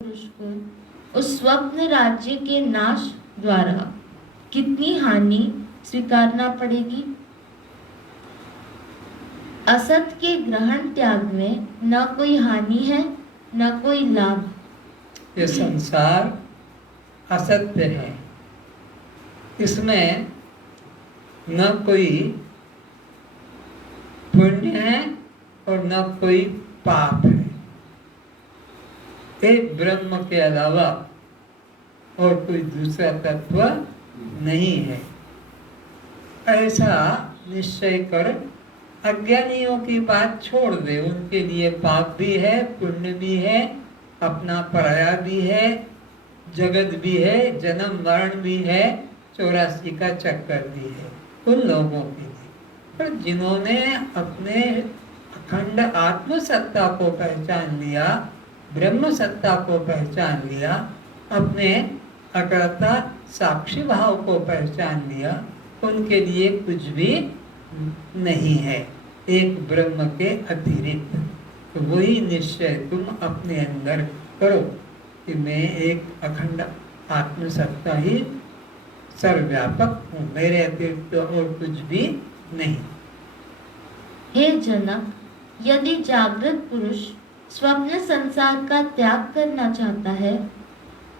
पुरुष को उस स्वप्न राज्य के नाश द्वारा कितनी हानि स्वीकारना पड़ेगी। असत के ग्रहण त्याग में न कोई हानि है न कोई लाभ। ये संसार असत्य है, इसमें न कोई पुण्य है और न कोई पाप है। एक ब्रह्म के अलावा और कोई दूसरा तत्व नहीं है। ऐसा निश्चय कर अज्ञानियों की बात छोड़ दे। उनके लिए पाप भी है, पुण्य भी है, अपना पराया भी है, जगत भी है, जन्म मरण भी है, 84 का चक्कर भी है उन लोगों के लिए। पर जिन्होंने अपने अखंड आत्म सत्ता को पहचान लिया, ब्रह्म सत्ता को पहचान लिया, अपने अकर्ता साक्षी भाव को पहचान लिया, उनके लिए कुछ भी नहीं है एक ब्रह्म के अतिरिक्त। तो वही निश्चय तुम अपने अंदर करो कि मैं एक अखंड आत्मसत्ता ही सर्वव्यापक हूँ, मेरे अतिरिक्त और कुछ भी नहीं। हे जनक, यदि जागृत पुरुष स्वप्न संसार का त्याग करना चाहता है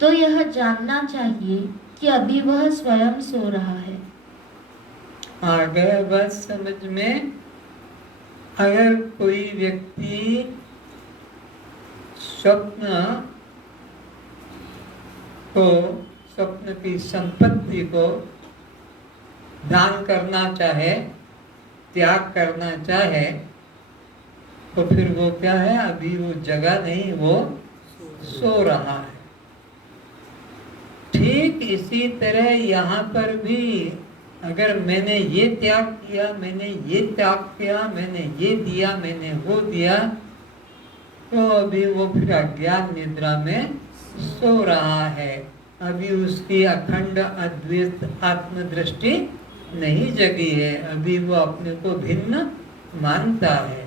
तो यह जानना चाहिए कि अभी वह स्वयं सो रहा है। आ गया बात समझ में। अगर कोई व्यक्ति स्वप्न की संपत्ति को दान करना चाहे, त्याग करना चाहे, तो फिर वो क्या है? अभी वो जगा नहीं, वो सो रहा है। ठीक इसी तरह यहाँ पर भी अगर मैंने ये त्याग किया, मैंने ये त्याग किया, मैंने ये दिया, मैंने वो दिया, तो अभी वो फिर अज्ञान निद्रा में सो रहा है। अभी उसकी अखंड अद्वैत आत्मदृष्टि नहीं जगी है, अभी वो अपने को भिन्न मानता है।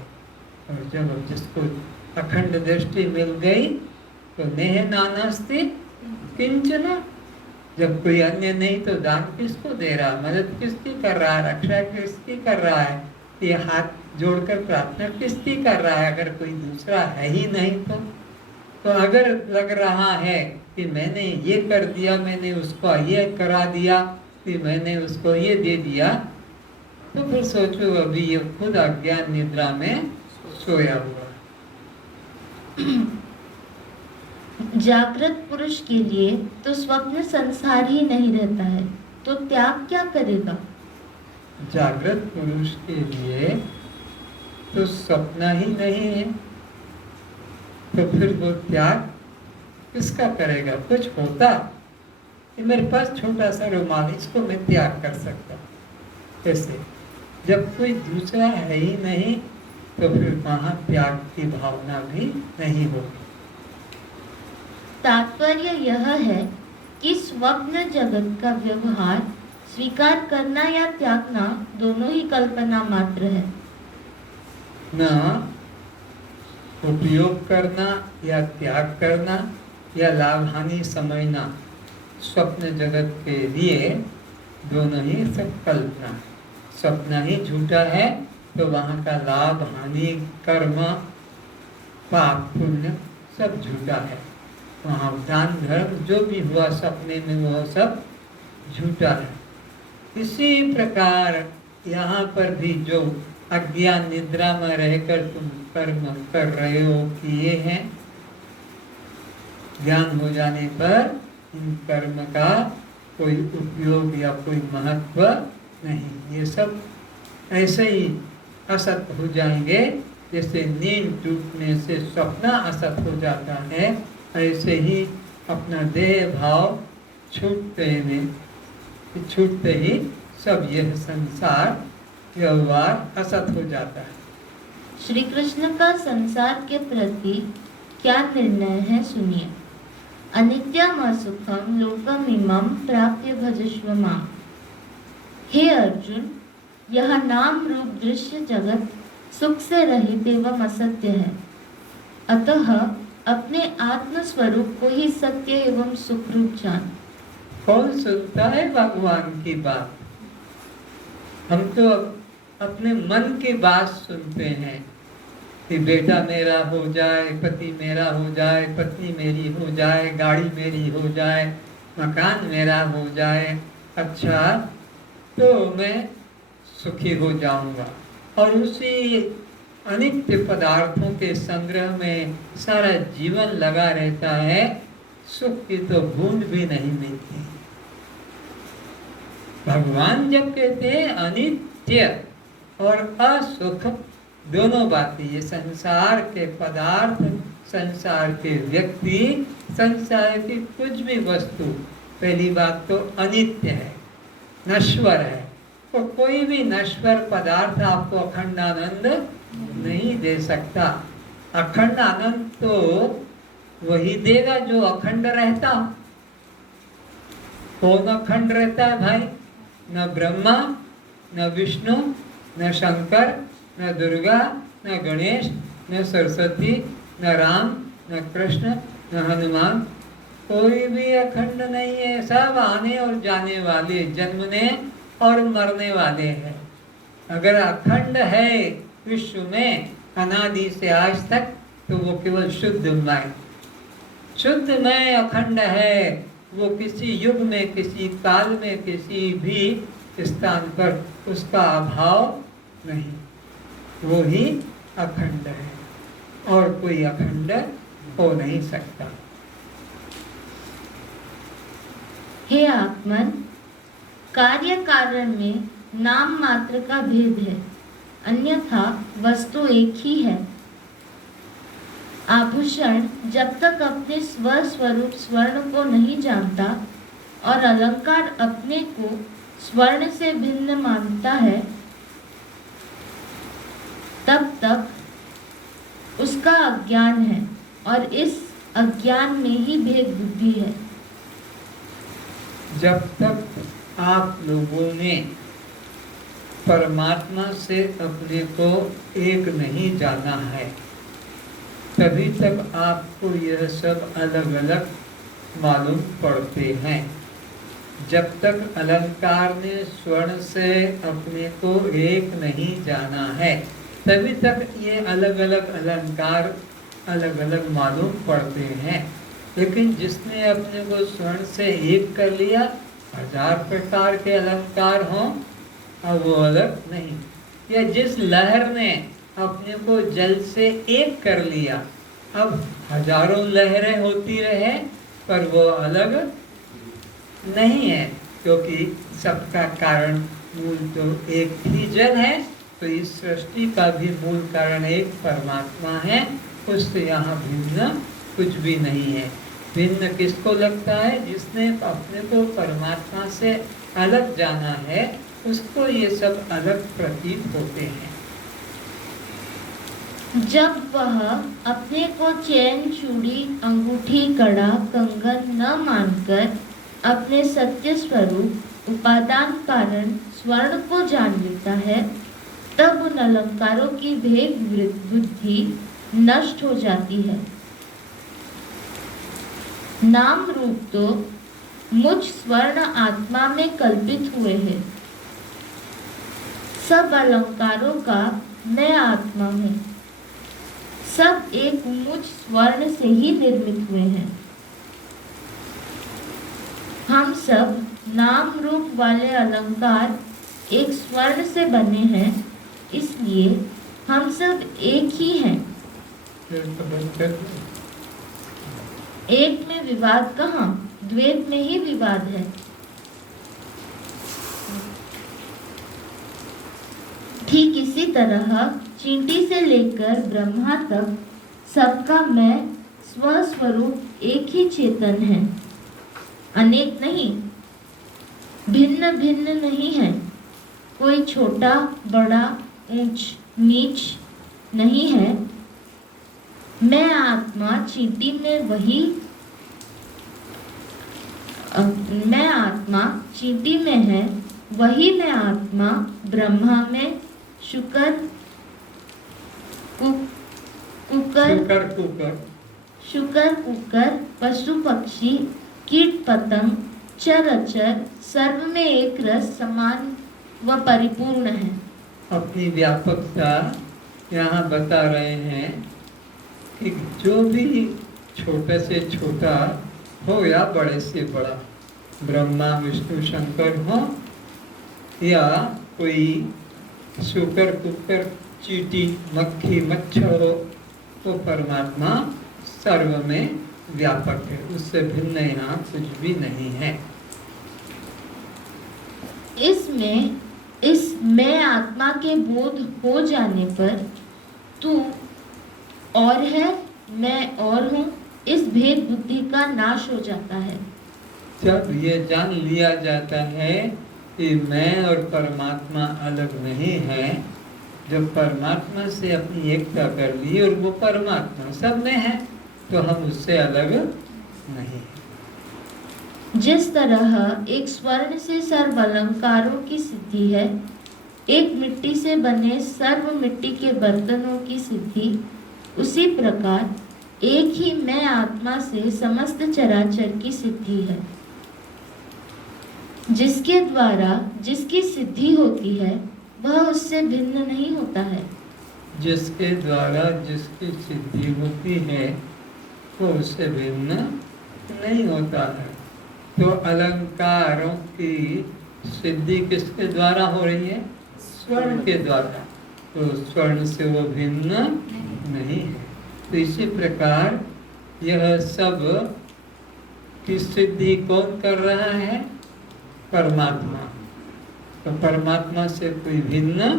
और जब जिसको अखंड दृष्टि मिल गई तो नेह नानास्ति किंचन। जब कोई अन्य नहीं तो दान किसको दे रहा, मदद किसकी कर रहा है, रक्षा किसकी कर रहा है, ये हाथ जोड़कर प्रार्थना किसकी कर रहा है? अगर कोई दूसरा है ही नहीं तो अगर लग रहा है कि मैंने ये कर दिया, मैंने उसको ये करा दिया, कि मैंने उसको ये दे दिया, तो फिर सोचो अभी ये खुद अज्ञान निद्रा में सोया हुआ। जागृत पुरुष के लिए तो स्वप्न संसार ही नहीं रहता है, तो त्याग क्या करेगा? जागृत पुरुष के लिए तो सपना ही नहीं है, तो फिर वो त्याग किसका करेगा? कुछ होता कि मेरे पास छोटा सा रुमाल, इसको मैं त्याग कर सकता, ऐसे जब कोई दूसरा है ही नहीं तो फिर वहाँ त्याग की भावना भी नहीं होगी। तात्पर्य यह है कि स्वप्न जगत का व्यवहार स्वीकार करना या त्यागना दोनों ही कल्पना मात्र है। न उपयोग करना या त्याग करना या लाभ हानि समझना स्वप्न जगत के लिए दोनों ही सब कल्पना है। स्वप्न ही झूठा है तो वहाँ का लाभ हानि कर्म पाप पुण्य सब झूठा है। वहाँ दान धर्म जो भी हुआ सपने में वह सब झूठा है। इसी प्रकार यहाँ पर भी जो अज्ञान निद्रा में रहकर तुम कर्म कर रहे हो किए हैं, ज्ञान हो जाने पर इन कर्म का कोई उपयोग या कोई महत्व नहीं। ये सब ऐसे ही असत हो जाएंगे, जैसे नींद टूटने से स्वप्न असत हो जाता है, ऐसे ही अपना देह भाव छूटते ही सब यह संसार व्यवहार असत हो जाता है। श्री कृष्ण का संसार के प्रति क्या निर्णय है, सुनिए। अनित्यम असुखम लोकमिमं प्राप्य भजस्व माम्। हे अर्जुन, यह नाम रूप दृश्य जगत सुख से रहित एवं असत्य है, अतः अपने आत्म स्वरूप को ही सत्य एवं सुख रूप जान। कौन सुनता है भगवान की बात? हम तो अपने मन की बात सुनते हैं कि बेटा मेरा हो जाए, पति मेरा हो जाए, पत्नी मेरी हो जाए, गाड़ी मेरी हो जाए, मकान मेरा हो जाए, अच्छा तो मैं सुखी हो जाऊंगा। और उसी अनित्य पदार्थों के संग्रह में सारा जीवन लगा रहता है, सुख की तो बूंद भी नहीं मिलती। भगवान जब कहते हैं अनित्य और असुख, दोनों बातें, ये संसार के पदार्थ, संसार के व्यक्ति, संसार की कुछ भी वस्तु, पहली बात तो अनित्य है, नश्वर है। तो कोई भी नश्वर पदार्थ आपको अखंड आनंद नहीं दे सकता। अखंड आनंद तो वही देगा जो अखंड रहता। कौन अखंड रहता है भाई? न ब्रह्मा, न विष्णु, न शंकर, न दुर्गा, न गणेश, न सरस्वती, न राम, न कृष्ण, न हनुमान, कोई भी अखंड नहीं है। सब आने और जाने वाले, जन्मने और मरने वाले हैं। अगर अखंड है विश्व में अनादि से आज तक, तो वो केवल शुद्धमय, शुद्धमय अखंड है। वो किसी युग में, किसी काल में, किसी भी स्थान पर उसका अभाव नहीं, वो ही अखंड है और कोई अखंड हो नहीं सकता। हे आत्मन, कार्य कारण में नाम मात्र का भेद है, अन्यथा वस्तु एक ही है। आभूषण जब तक अपने स्वस्वरूप स्वर्ण को नहीं जानता और अलंकार अपने को स्वर्ण से भिन्न मानता है, तब तक उसका अज्ञान है और इस अज्ञान में ही भेद बुद्धि है। जब तक आप लोगों ने परमात्मा से अपने को एक नहीं जाना है, तभी तक आपको यह सब अलग अलग मालूम पड़ते हैं। जब तक अलंकार ने स्वर्ण से अपने को एक नहीं जाना है, तभी तक ये अलग अलग अलंकार अलग अलग मालूम पड़ते हैं। लेकिन जिसने अपने को स्वर्ण से एक कर लिया, 1000 प्रकार के अलंकार हों, अब वो अलग नहीं। या जिस लहर ने अपने को जल से एक कर लिया, अब हजारों लहरें होती रहे पर वो अलग नहीं है, क्योंकि सबका कारण मूल तो एक ही जल है। तो इस सृष्टि का भी मूल कारण एक परमात्मा है, उससे यहाँ भिन्न कुछ भी नहीं है। भिन्न किसको लगता है? जिसने अपने को परमात्मा से अलग जाना है, उसको ये सब अलग प्रतीत होते हैं। जब वह अपने को चैन, चूड़ी, अंगूठी, कड़ा, कंगन न मानकर अपने सत्य स्वरूप उपादान कारण स्वर्ण को जान लेता है, तब उन अलंकारों की भेद बुद्धि नष्ट हो जाती है। नाम रूप तो मुझ स्वर्ण आत्मा में कल्पित हुए हैं। सब अलंकारों का मैं आत्मा हूँ। सब एक मुझ स्वर्ण से ही निर्मित हुए हैं। हम सब नाम रूप वाले अलंकार एक स्वर्ण से बने हैं, इसलिए हम सब एक ही हैं। एक में विवाद कहाँ, द्वैत में ही विवाद है। ठीक इसी तरह चींटी से लेकर ब्रह्मा तक सबका मैं स्वस्वरूप एक ही चेतन है, अनेक नहीं, भिन्न भिन्न नहीं है। कोई छोटा बड़ा ऊंच नीच नहीं है। मैं आत्मा चींटी में वही मैं आत्मा चींटी में है, वही मैं आत्मा ब्रह्मा में शुकर कुकर शुकर कुकर, पशु पक्षी, कीट पतंग, चर अचर सर्व में एक रस समान व परिपूर्ण है। अपनी व्यापकता यहाँ बता रहे हैं कि जो भी छोटे से छोटा हो या बड़े से बड़ा, ब्रह्मा विष्णु शंकर हो या कोई शुकर कुकर चींटी मक्खी मच्छर हो, तो परमात्मा सर्व में व्यापक है, उससे भिन्न यहाँ कुछ भी नहीं है। इस मैं आत्मा के बोध हो जाने पर तू और है, मैं और हूँ, इस भेद बुद्धि का नाश हो जाता है। जब ये जान लिया जाता है कि मैं और परमात्मा अलग नहीं है, जब परमात्मा से अपनी एकता कर ली और वो परमात्मा सब में है, तो हम उससे अलग नहीं है। जिस तरह एक स्वर्ण से सर्व अलंकारों की सिद्धि है, एक मिट्टी से बने सर्व मिट्टी के बर्तनों की सिद्धि, उसी प्रकार एक ही मैं आत्मा से समस्त चराचर की सिद्धि है। जिसके द्वारा जिसकी सिद्धि होती है वह उससे भिन्न नहीं होता है। जिसके द्वारा जिसकी सिद्धि होती है वो उससे भिन्न नहीं होता है। तो अलंकारों की सिद्धि किसके द्वारा हो रही है? स्वर्ण के द्वारा। तो स्वर्ण से वो भिन्न नहीं है। तो इसी प्रकार यह सब की सिद्धि कौन कर रहा है? परमात्मा। तो परमात्मा से कोई भिन्न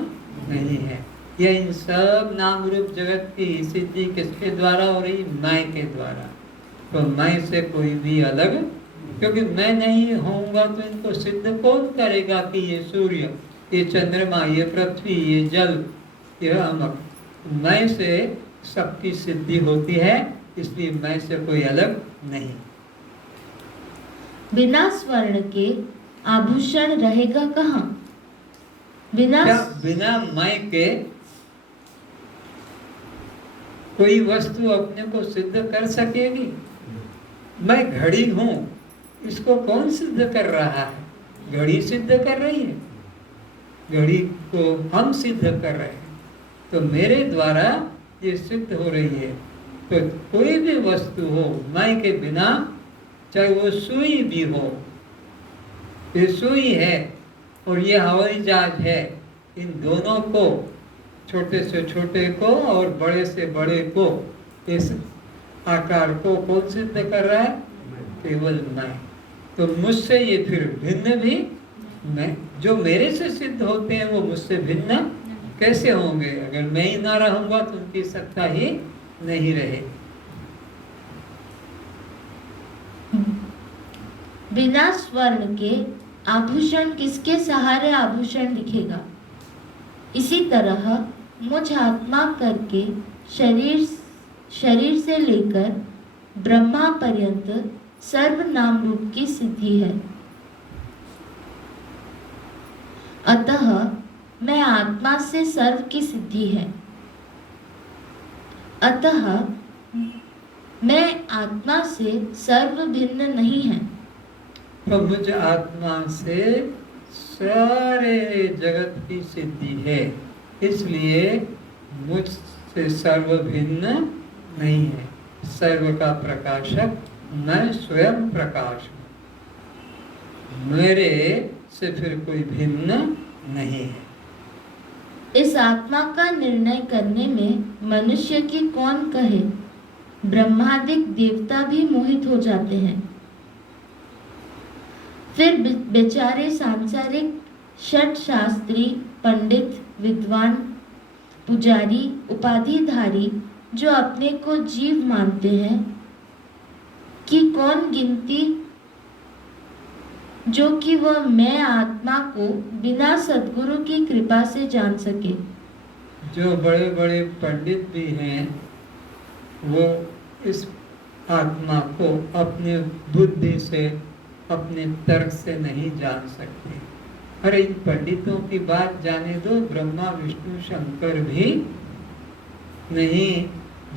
नहीं है। यह इन सब नाम रूप जगत की सिद्धि किसके द्वारा हो रही? मैं के द्वारा। तो मैं से कोई भी अलग, क्योंकि मैं नहीं होऊंगा तो इनको सिद्ध कौन करेगा कि ये सूर्य, ये चंद्रमा, ये पृथ्वी, ये जल, यह अमक, मैं से सबकी सिद्धि होती है, इसलिए मैं से कोई अलग नहीं। बिना स्वर्ण के आभूषण रहेगा कहाँ? बिना मैं के कोई वस्तु अपने को सिद्ध कर सकेगी? मैं घड़ी हूं, इसको कौन सिद्ध कर रहा है? घड़ी सिद्ध कर रही है, घड़ी को हम सिद्ध कर रहे हैं। तो मेरे द्वारा ये सिद्ध हो रही है। तो कोई भी वस्तु हो मैं के बिना, चाहे वो सुई भी हो, ये सुई है और ये हवाई जहाज है, इन दोनों को, छोटे से छोटे को और बड़े से बड़े को, इस आकार को कौन सिद्ध कर रहा है? केवल मैं। तो मुझसे ये फिर भिन्न भी मैं, जो मेरे से सिद्ध होते हैं वो मुझसे भिन्न कैसे होंगे? अगर मैं ही ना रहूंगा तो उनकी सत्ता ही नहीं रहे। बिना स्वर्ण के आभूषण किसके सहारे आभूषण दिखेगा? इसी तरह मुझ आत्मा करके शरीर से लेकर ब्रह्मा पर्यंत सर्व नाम रूप की सिद्धि है। अतः मैं आत्मा से सर्व की सिद्धि है। अतः मैं आत्मा से सर्व भिन्न नहीं है। तो मुझ आत्मा से सारे जगत की सिद्धि है, इसलिए मुझसे सर्व भिन्न नहीं है। सर्व का प्रकाशक मैं स्वयं प्रकाश हूँ, मेरे से फिर कोई भिन्न नहीं है। इस आत्मा का निर्णय करने में मनुष्य की कौन कहे? ब्रह्मादिक देवता भी मोहित हो जाते हैं। फिर बेचारे सांसारिक षट शास्त्री, पंडित, विद्वान, पुजारी, उपाधिधारी जो अपने को जीव मानते हैं, कि कौन गिनती जो कि वह मैं आत्मा को बिना सद्गुरु की कृपा से जान सके। जो बड़े बड़े पंडित भी हैं, वो इस आत्मा को अपने बुद्धि से, अपने तर्क से नहीं जान सकते। अरे इन पंडितों की बात जाने दो, ब्रह्मा विष्णु शंकर भी नहीं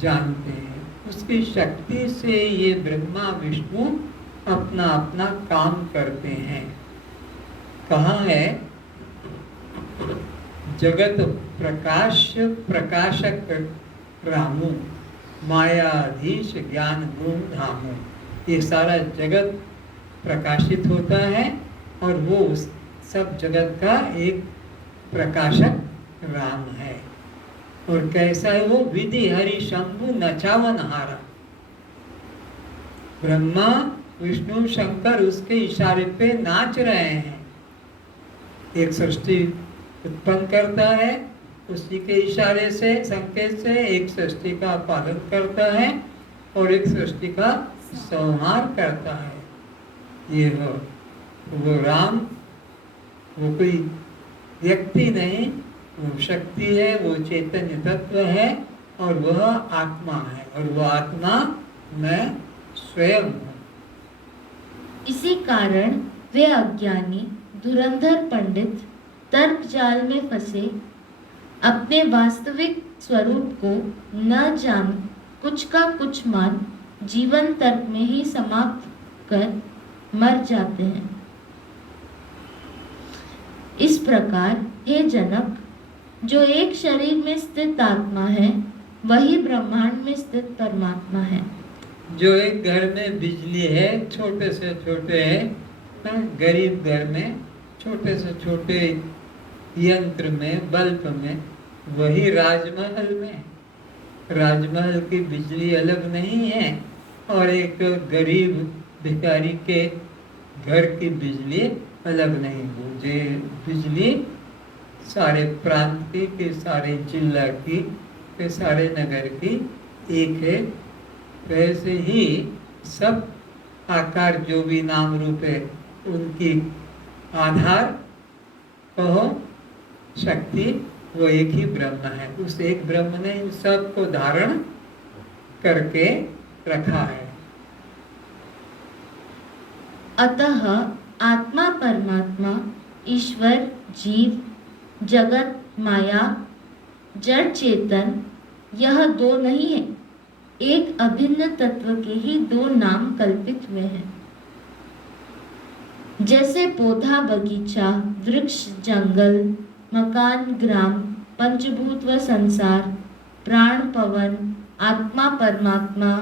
जानते हैं। उसकी शक्ति से ये ब्रह्मा विष्णु अपना अपना काम करते हैं। कहाँ है? जगत प्रकाशक रामू, मायाधीश ज्ञान गुण धामू। ये सारा जगत प्रकाशित होता है और वो उस सब जगत का एक प्रकाशक राम है। और कैसा है वो? विधि हरि शंभु नचावन हारा। ब्रह्मा विष्णु शंकर उसके इशारे पे नाच रहे हैं। एक सृष्टि उत्पन्न करता है उसी के इशारे से, संकेत से, एक सृष्टि का पालन करता है और एक सृष्टि का संहार करता है। ये हो वो राम, वो कोई व्यक्ति नहीं, वो शक्ति है, वो चैतन्य तत्व है और वह आत्मा है और वह आत्मा मैं स्वयं हूँ। इसी कारण वे अज्ञानी धुरंधर पंडित तर्क जाल में फंसे अपने वास्तविक स्वरूप को न जान कुछ का कुछ मान जीवन तर्क में ही समाप्त कर मर जाते हैं। इस प्रकार हे जनक, जो एक शरीर में स्थित आत्मा है वही ब्रह्मांड में स्थित परमात्मा है। जो एक घर में बिजली है, छोटे से छोटे है, गरीब घर में छोटे से छोटे यंत्र में, बल्ब में, वही राजमहल में। राजमहल की बिजली अलग नहीं है और एक गरीब भिखारी के घर की बिजली अलग नहीं। मुझे बिजली सारे प्रांत की, के सारे जिला की, के सारे नगर की एक है। वैसे ही सब आकार जो भी नाम रूप है उनकी आधार कहो शक्ति वो एक ही ब्रह्म है। उस एक ब्रह्म ने इन सब को धारण करके रखा है। अतः आत्मा परमात्मा, ईश्वर जीव, जगत माया, जड़ चेतन, यह दो नहीं है, एक अभिन्न तत्व के ही दो नाम कल्पित हुए हैं। जैसे पौधा बगीचा, वृक्ष जंगल, मकान ग्राम, पंचभूत व संसार, प्राण पवन, आत्मा परमात्मा,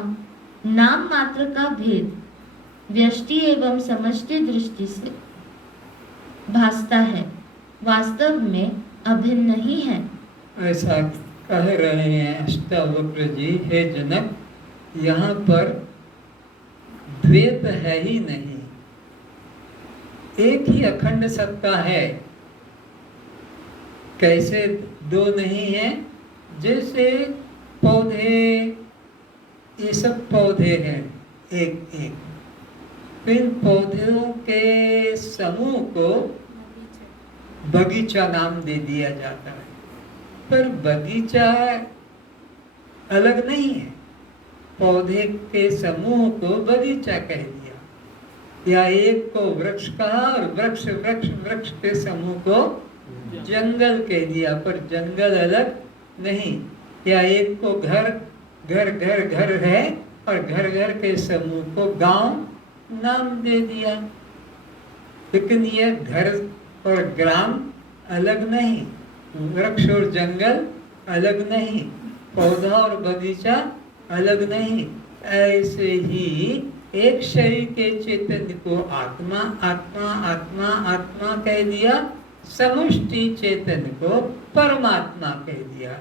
नाम मात्र का भेद व्यष्टि एवं समष्टि दृष्टि से भासता है, वास्तव में अभिन्न ही है। ऐसा कह रहे हैं अष्टावक्र जी, हे जनक, यहाँ पर द्वैत है ही नहीं, एक ही अखंड सत्ता है। कैसे दो नहीं है? जैसे पौधे, ये सब पौधे हैं एक एक, इन पौधों के समूह को बगीचा नाम दे दिया जाता है। पर बगीचा अलग नहीं है, पौधे के समूह को बगीचा कह दिया, या एक को वृक्ष कहा और वृक्ष वृक्ष वृक्ष के समूह को जंगल कह दिया, पर जंगल अलग नहीं। या एक को घर घर घर घर है और घर घर के समूह को गांव नाम दे दिया। लेकिन यह घर और ग्राम अलग नहीं, वृक्ष और जंगल अलग नहीं, पौधा और बगीचा अलग नहीं। ऐसे ही एक शरीर के चैतन्य को आत्मा आत्मा आत्मा आत्मा कह दिया, समष्टि चैतन्य को परमात्मा कह दिया।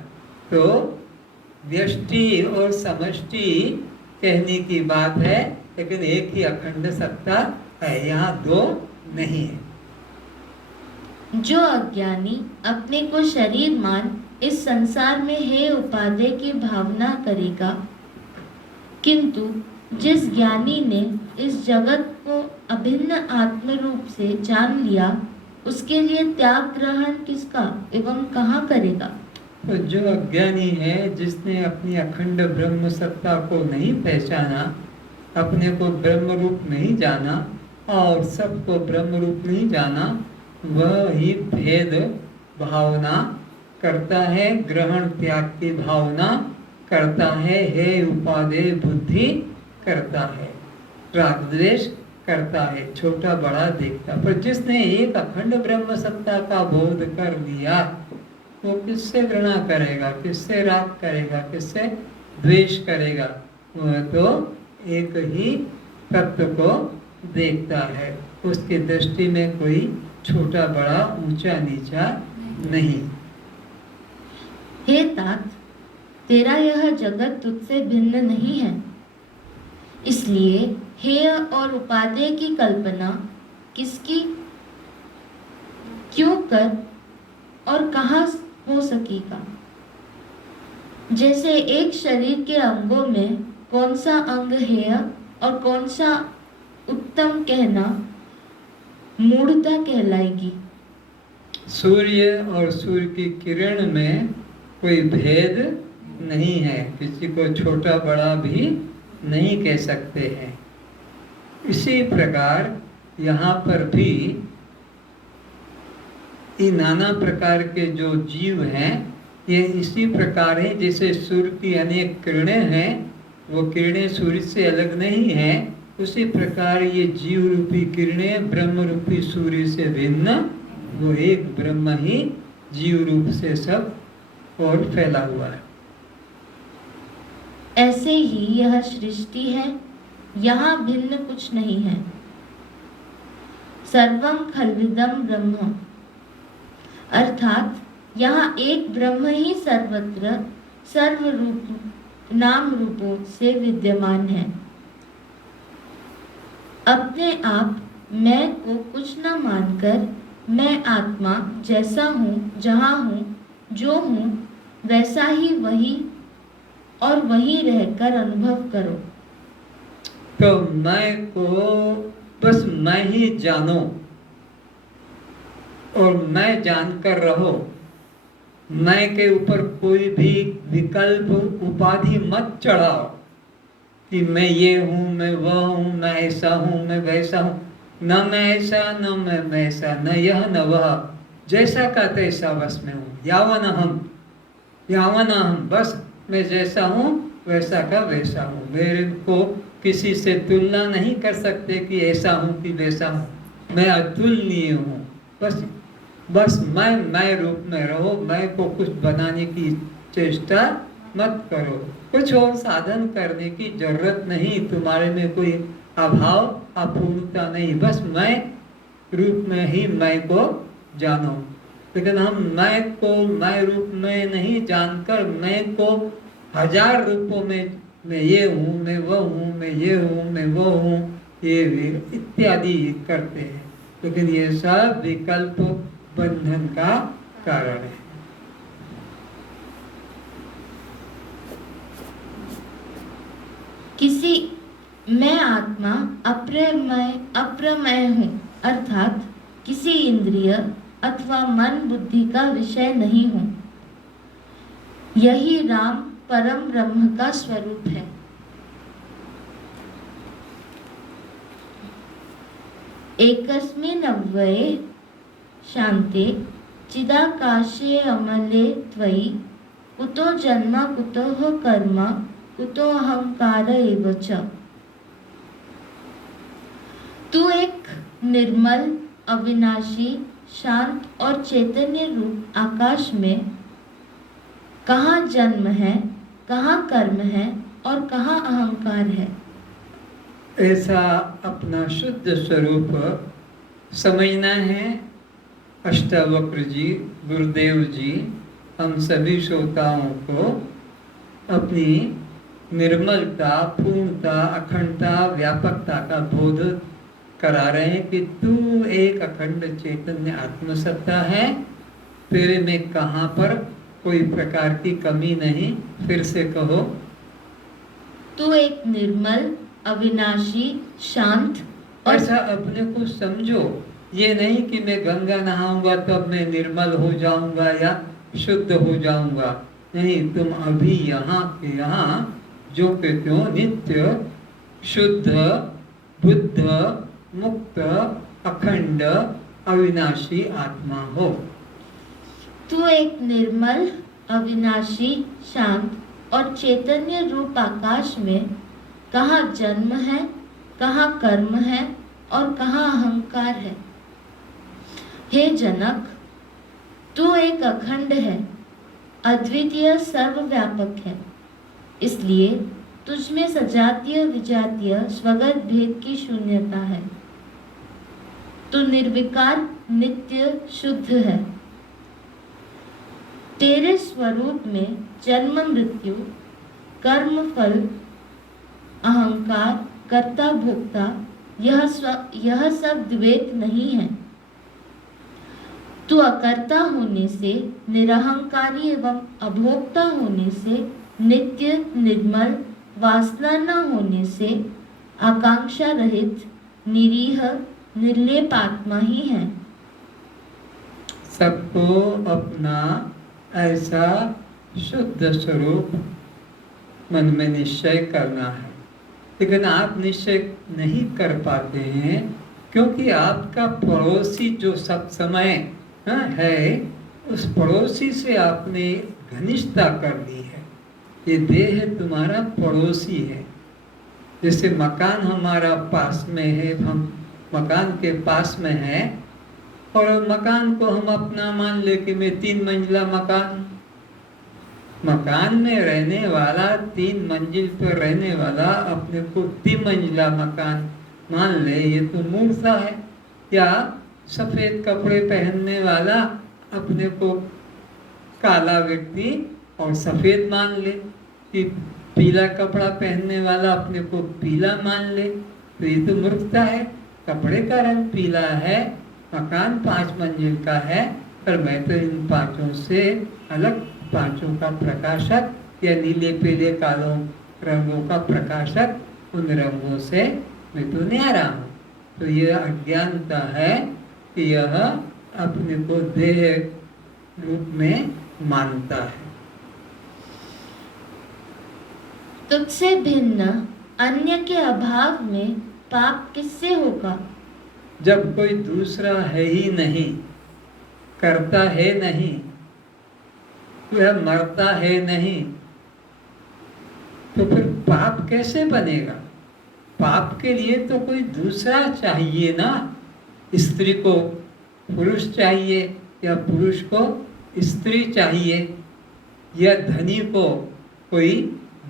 तो व्यष्टि और समष्टि कहने की बात है, लेकिन एक ही अखंड सत्ता है, यहाँ दो नहीं है। जो अज्ञानी अपने को शरीर मान इस संसार में है उपादेय की भावना करेगा, किंतु जिस ज्ञानी ने इस जगत को अभिन्न आत्म रूप से जान लिया, उसके लिए त्याग ग्रहण किसका एवं कहाँ करेगा? तो जो अज्ञानी है, जिसने अपनी अखंड ब्रह्म सत्ता को नहीं पहचाना, अपने को ब्रह्म रूप नहीं जाना और सबको ब्रह्म रूप नहीं जाना, वह ही भेद भावना करता है, ग्रहण त्याग की भावना करता है, हे उपादेय बुद्धि करता है, राग द्वेष करता है, छोटा बड़ा देखता। पर जिसने एक अखंड ब्रह्म सत्ता का बोध कर लिया वो किससे घृणा करेगा, किससे राग करेगा, किससे द्वेष करेगा? वह तो एक ही तत्व को देखता है, उसकी दृष्टि में कोई छोटा बड़ा ऊंचा नीचा नहीं। हे तात, तेरा यह जगत तुझसे भिन्न नहीं है, इसलिए हेय और उपादेय की कल्पना किसकी, क्यों कर और कहाँ हो सकेगा? जैसे एक शरीर के अंगों में कौन सा अंग हेय और कौन सा उत्तम कहना मूढ़ता कहलाएगी। सूर्य और सूर्य की किरण में कोई भेद नहीं है, किसी को छोटा बड़ा भी नहीं कह सकते हैं। इसी प्रकार यहाँ पर भी ये नाना प्रकार के जो जीव हैं ये इसी प्रकार हैं। जैसे सूर्य की अनेक किरणें हैं, वो किरणें सूर्य से अलग नहीं हैं, उसी प्रकार ये जीव रूपी किरणें ब्रह्म रूपी सूर्य से भिन्न, वो एक ब्रह्म ही जीव रूप से सब और फैला हुआ है। ऐसे ही यह सृष्टि है, यहाँ भिन्न कुछ नहीं है। सर्वं खल्विदं ब्रह्म, अर्थात यहाँ एक ब्रह्म ही सर्वत्र सर्व रूप नाम रूपों से विद्यमान है। अपने आप मैं को कुछ न मानकर मैं आत्मा जैसा हूँ, जहाँ हूँ, जो हूँ वैसा ही वही और वही रहकर अनुभव करो। तो मैं को बस मैं ही जानो और मैं जानकर रहो। मैं के ऊपर कोई भी विकल्प उपाधि मत चढ़ाओ कि मैं ये हूँ, मैं वह हूँ, मैं ऐसा हूँ, मैं वैसा हूँ। न मैं ऐसा, न मैं वैसा, न यह न वह, जैसा का तैसा बस में हूँ। यावन हम, बस मैं जैसा हूँ वैसा का वैसा हूँ। मेरे को किसी से तुलना नहीं कर सकते कि ऐसा हूँ कि वैसा हूँ। मैं अतुलनीय हूँ। बस मैं रूप में रहो। मैं को कुछ बनाने की चेष्टा मत करो। कुछ और साधन करने की जरूरत नहीं। तुम्हारे में कोई अभाव अपूर्णता नहीं। बस मैं रूप में ही मैं को जानो। लेकिन हम मैं को मैं रूप में नहीं जानकर मैं को हजार रूपों में मैं ये हूँ, मैं वह हूँ, मैं ये हूँ, मैं वो हूँ, ये इत्यादि करते हैं। लेकिन ये सब विकल्प बंधन का कारण है। किसी मैं आत्मा अप्रमेय हूँ, अर्थात किसी इंद्रिय अथवा मन बुद्धि का विषय नहीं हूँ। यही राम परम ब्रह्म का स्वरूप है। एकस्मिन् अव्यये शान्ते चिदाकाशे अमले त्वयि कुतो जन्म कुतो कर्म कुतो अहंकार एव च। तू एक निर्मल अविनाशी शांत और चैतन्य रूप आकाश में कहाँ जन्म है, कहाँ कर्म है और कहाँ अहंकार है। ऐसा अपना शुद्ध स्वरूप समझना है। अष्टावक्र जी, गुरुदेव जी हम सभी श्रोताओं को अपनी निर्मलता, पूर्णता, अखंडता, व्यापकता का बोध करा रहे हैं कि तू एक अखंड चैतन्य आत्मसत्ता है। तेरे में कहाँ पर कोई प्रकार की कमी नहीं। फिर से कहो। तू एक निर्मल अविनाशी शांत और ऐसा अपने को समझो। ये नहीं कि मैं गंगा नहाऊंगा तब मैं निर्मल हो जाऊंगा या शुद्ध हो जाऊंगा। नहीं, तुम अभी यहाँ के यहाँ जो के त्यों नित्य शुद्ध बुद्ध मुक्त अखंड अविनाशी आत्मा हो। तू एक निर्मल अविनाशी शांत और चैतन्य रूप आकाश में कहाँ जन्म है, कहाँ कर्म है और कहाँ अहंकार है। हे जनक, तू एक अखंड है, अद्वितीय, सर्वव्यापक है। इसलिए तुझमें सजातीय विजातीय स्वगत भेद की शून्यता है। तू निर्विकार, नित्य, शुद्ध है। तेरे स्वरूप में जन्म मृत्यु, कर्म फल, अहंकार, कर्ता भोक्ता, यह सब द्वैत नहीं है। तू अकर्ता होने से, निरहंकारी एवं अभोक्ता होने से, नित्य, निर्मल, वासना न होने से, आकांक्षा रहित, निरीह, निर्लेप आत्मा ही है। सबको अपना ऐसा शुद्ध स्वरूप मन में निश्चय करना है, लेकिन आप निश्चय नहीं कर पाते हैं क्योंकि आपका पड़ोसी जो सब समय है, उस पड़ोसी से आपने घनिष्ठता कर ली है। ये देह तुम्हारा पड़ोसी है। जैसे मकान हमारा पास में है, हम मकान के पास में है और मकान को हम अपना मान ले कि मैं 3 मंजिला मकान में रहने वाला, 3 मंजिल पर रहने वाला अपने को 3 मंजिला मकान मान ले, ये तो मूर्खता है। या सफेद कपड़े पहनने वाला अपने को काला व्यक्ति और सफेद मान ले, कि पीला कपड़ा पहनने वाला अपने को पीला मान ले, तो ये तो मूर्खता है। कपड़े का रंग पीला है, मकान 5 मंजिल का है, पर मैं तो इन 5 से अलग, 5 का प्रकाशक या नीले पीले कालों रंगों का प्रकाशक, उन रंगों से मैं तो न्यारा हूँ। तो यह अज्ञानता है कि यह अपने को देह रूप में मानता है। तुझसे भिन्न अन्य के अभाव में पाप किससे होगा? जब कोई दूसरा है ही नहीं, करता है नहीं, वह मरता है नहीं, तो फिर पाप कैसे बनेगा? पाप के लिए तो कोई दूसरा चाहिए ना। स्त्री को पुरुष चाहिए या पुरुष को स्त्री चाहिए, या धनी को कोई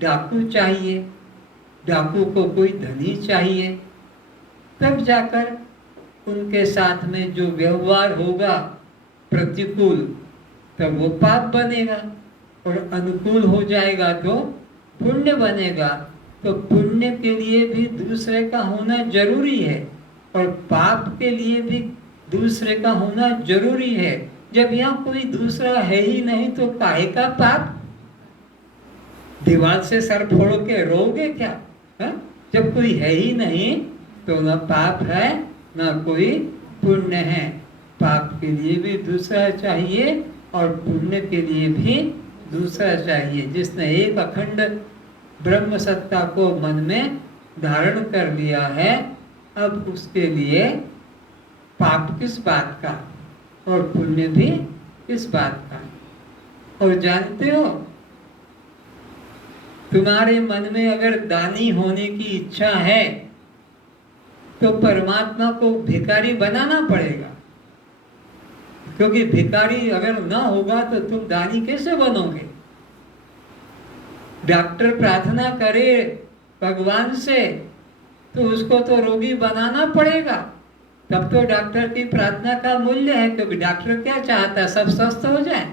डाकू चाहिए, डाकू को कोई धनी चाहिए, तब जाकर उनके साथ में जो व्यवहार होगा प्रतिकूल, तब वो पाप बनेगा, और अनुकूल हो जाएगा तो पुण्य बनेगा। तो पुण्य के लिए भी दूसरे का होना जरूरी है और पाप के लिए भी दूसरे का होना जरूरी है। जब यहाँ कोई दूसरा है ही नहीं तो काहे का पाप? दीवार से सर फोड़ के रोगे क्या? है? जब कोई है ही नहीं तो न पाप है न कोई पुण्य है। पाप के लिए भी दूसरा चाहिए और पुण्य के लिए भी दूसरा चाहिए। जिसने एक अखंड ब्रह्म सत्ता को मन में धारण कर लिया है, अब उसके लिए पाप किस बात का और पुण्य भी किस बात का। और जानते हो, तुम्हारे मन में अगर दानी होने की इच्छा है तो परमात्मा को भिखारी बनाना पड़ेगा, क्योंकि भिखारी अगर ना होगा तो तुम दानी कैसे बनोगे? डॉक्टर प्रार्थना करे भगवान से तो उसको तो रोगी बनाना पड़ेगा, तब तो डॉक्टर की प्रार्थना का मूल्य है। क्योंकि डॉक्टर क्या चाहता है? सब स्वस्थ हो जाए।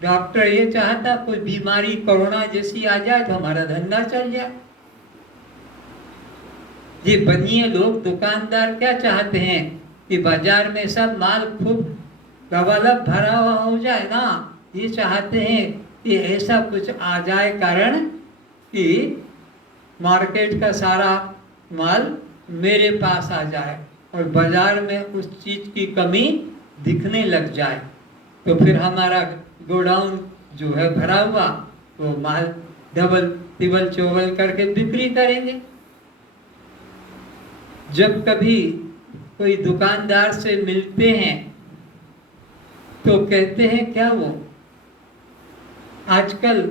डॉक्टर ये चाहता कोई बीमारी कोरोना जैसी आ जाए तो हमारा धंधा चल जाए। ये बनिए लोग, दुकानदार क्या चाहते हैं कि बाजार में सब माल खूब लबालब भरा हुआ हो जाए ना। ये चाहते हैं कि ऐसा कुछ आ जाए कारण कि मार्केट का सारा माल मेरे पास आ जाए और बाजार में उस चीज की कमी दिखने लग जाए, तो फिर हमारा गोडाउन जो है भरा हुआ वो माल डबल तिबल चौबल करके बिक्री करेंगे। जब कभी कोई दुकानदार से मिलते हैं तो कहते हैं क्या वो आजकल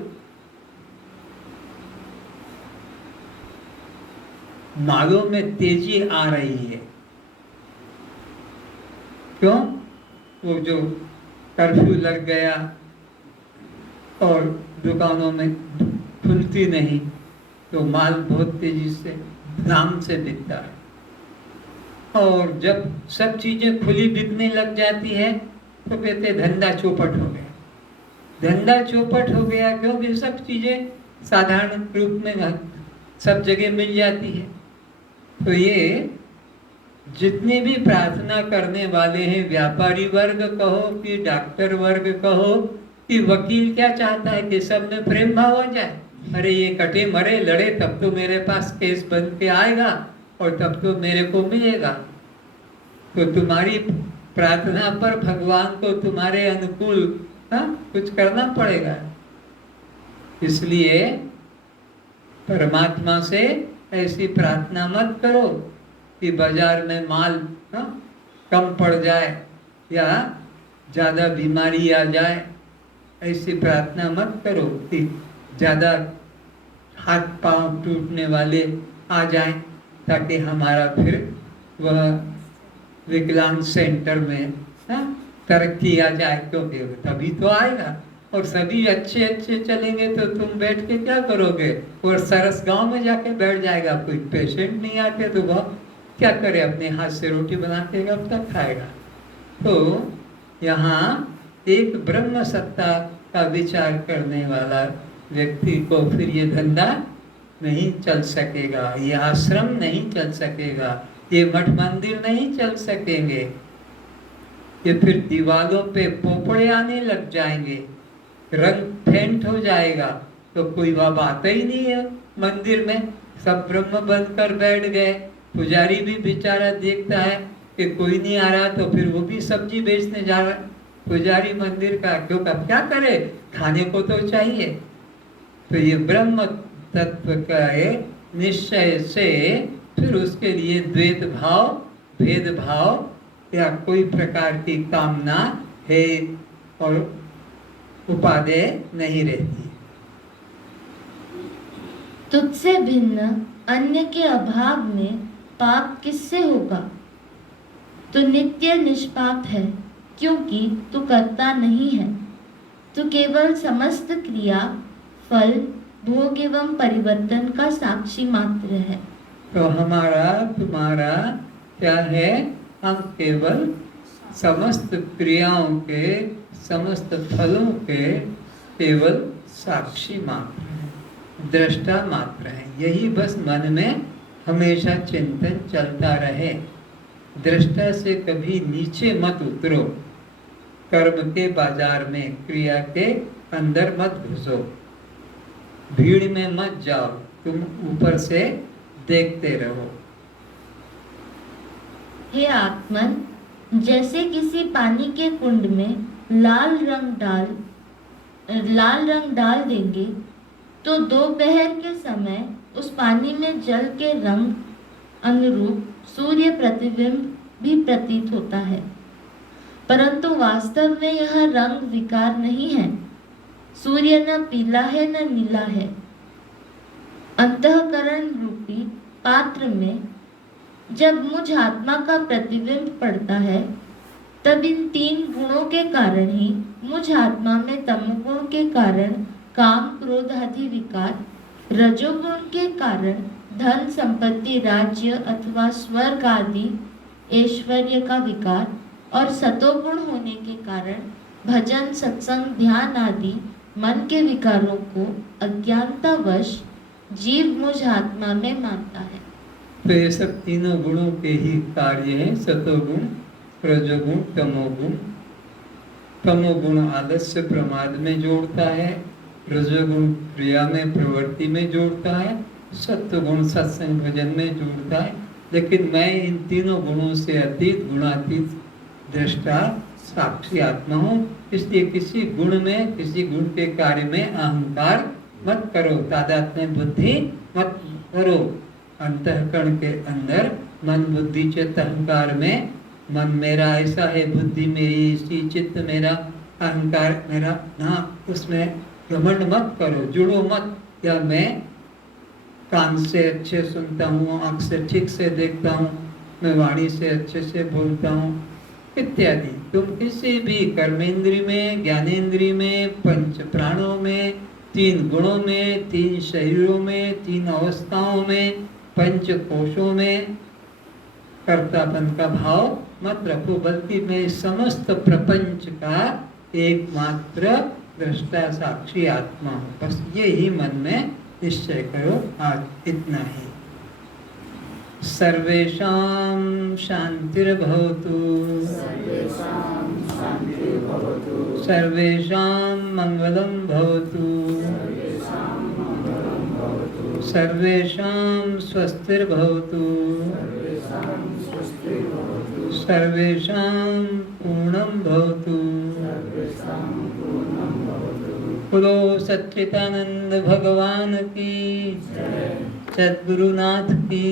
मालों में तेजी आ रही है। क्यों? वो जो कर्फ्यू लग गया और दुकानों में खुलती नहीं, तो माल बहुत तेजी से दाम से बिकता है। और जब सब चीजें खुली बिकने लग जाती है तो कहते धंधा चौपट हो गया। धंधा चौपट हो गया क्योंकि सब चीजें साधारण रूप में सब जगह मिल जाती है। तो ये जितने भी प्रार्थना करने वाले हैं, व्यापारी वर्ग कहो कि डॉक्टर वर्ग कहो कि वकील, क्या चाहता है कि सब में प्रेम भाव आ जाए। अरे ये कटे मरे लड़े तब तो मेरे पास केस बन के आएगा और तब तो मेरे को मिलेगा। तो तुम्हारी प्रार्थना पर भगवान को तुम्हारे अनुकूल कुछ करना पड़ेगा। इसलिए परमात्मा से ऐसी प्रार्थना मत करो कि बाजार में माल कम पड़ जाए या ज्यादा बीमारी आ जाए। ऐसी प्रार्थना मत करो कि ज्यादा हाथ पांव टूटने वाले आ जाएं ताकि हमारा फिर वह विकलांग सेंटर में तरक्की आ जाए, क्योंकि तभी तो आएगा। और सभी अच्छे अच्छे चलेंगे तो तुम बैठ के क्या करोगे? और सरस गांव में जाके बैठ जाएगा। कोई पेशेंट नहीं आते तो वह क्या करे? अपने हाथ से रोटी बना के कब तक खाएगा? तो यहाँ एक ब्रह्म सत्ता का विचार करने वाला व्यक्ति को फिर ये धंधा नहीं चल सकेगा, ये आश्रम नहीं चल सकेगा, ये मठ मंदिर नहीं चल सकेंगे। ये फिर दीवारों पे पोपड़े आने लग जाएंगे, रंग फेंट हो जाएगा, तो कोई वह बात ही नहीं है मंदिर में। सब ब्रह्म बंद कर बैठ गए। पुजारी भी बेचारा देखता है कि कोई नहीं आ रहा तो फिर वो भी सब्जी बेचने जा रहा है। पुजारी मंदिर का क्योंकि क्या करे, खाने को तो चाहिए। तो ये ब्रह्म तत्व का निश्चय से फिर उसके लिए द्वैत भाव, भेदभाव या कोई प्रकार की कामना है और उपादेय नहीं रहती। तुझसे भिन्न अन्य के अभाव में पाप किससे होगा? तू नित्य निष्पाप है क्योंकि तू करता नहीं है। तू केवल समस्त क्रिया, फल, भोग एवं परिवर्तन का साक्षी मात्र है। तो हमारा तुम्हारा क्या है? हम केवल समस्त क्रियाओं के, समस्त फलों के केवल साक्षी मात्र हैं, दृष्टा मात्र हैं। यही बस मन में हमेशा चिंतन चलता रहे। दृष्टा से कभी नीचे मत उतरो, कर्म के बाजार में, क्रिया के अंदर मत घुसो, भीड़ में मत जाओ, तुम ऊपर से देखते रहो। हे आत्मन, जैसे किसी पानी के कुंड में लाल रंग डाल देंगे तो दोपहर के समय उस पानी में जल के रंग अनुरूप सूर्य प्रतिबिंब भी प्रतीत होता है, परंतु वास्तव में यह रंग विकार नहीं है। सूर्य न पीला है न नीला है। अंतःकरण रूपी पात्र में जब मुझ आत्मा का प्रतिबिंब पड़ता है, तब इन 3 गुणों के कारण ही मुझ आत्मा में तमोगुण के कारण काम, क्रोध आदि विकार, रजोगुण के कारण धन, संपत्ति, राज्य अथवा स्वर्ग आदि ऐश्वर्य का विकार, और सतोगुण होने के कारण भजन, सत्संग, ध्यान आदि मन के विकारों को अज्ञानतावश जीव मुझ आत्मा में मानता है। तो ये सब तीनों गुणों के ही कार्य हैं, सतोगुण, रजोगुण, तमोगुण। तमोगुण आलस्य प्रमाद में जोड़ता है, रजोगुण क्रिया में, प्रवृत्ति में जोड़ता है, सत्वगुण सत्संग भजन में जोड़ता है। लेकिन मैं इन तीनों गुणों से अतीत, गुणातीत, दृष्टा, साक्षी आत्मा हूँ। इसलिए किसी गुण में, किसी गुण के कार्य में अहंकार मत करो, तादात्म्य बुद्धि मत करो। अंतःकरण के अंदर मन, बुद्धि, चित्त, अहंकार में मन मेरा ऐसा है, बुद्धि मेरी इसी, चित्त मेरा, अहंकार मेरा, ना उसमें घमंड मत करो, जुड़ो मत। या मैं कान से अच्छे सुनता हूँ, आँख से ठीक से देखता हूँ, मैं वाणी से अच्छे से बोलता हूँ इत्यादि। तुम किसी भी कर्मेंद्री में, ज्ञानेंद्री में, पंच प्राणों में, 3 गुणों में, 3 शरीरों में, 3 अवस्थाओं में, पंच कोशों में कर्तापन का भाव मत रखो, बल्कि मैं समस्त प्रपंच का एकमात्र दृष्टा साक्षी आत्मा हूँ। बस ये ही मन में निश्चय करो। आज इतना ही। सर्वेषां शांतिर्भवतु, सर्वेषां मंगलं भवतु, सर्वेषां स्वस्तिर्भवतु, सर्वेषां पूर्णं भवतु। बोलो सच्चिदानंद भगवान की, सद्गुरुनाथ की।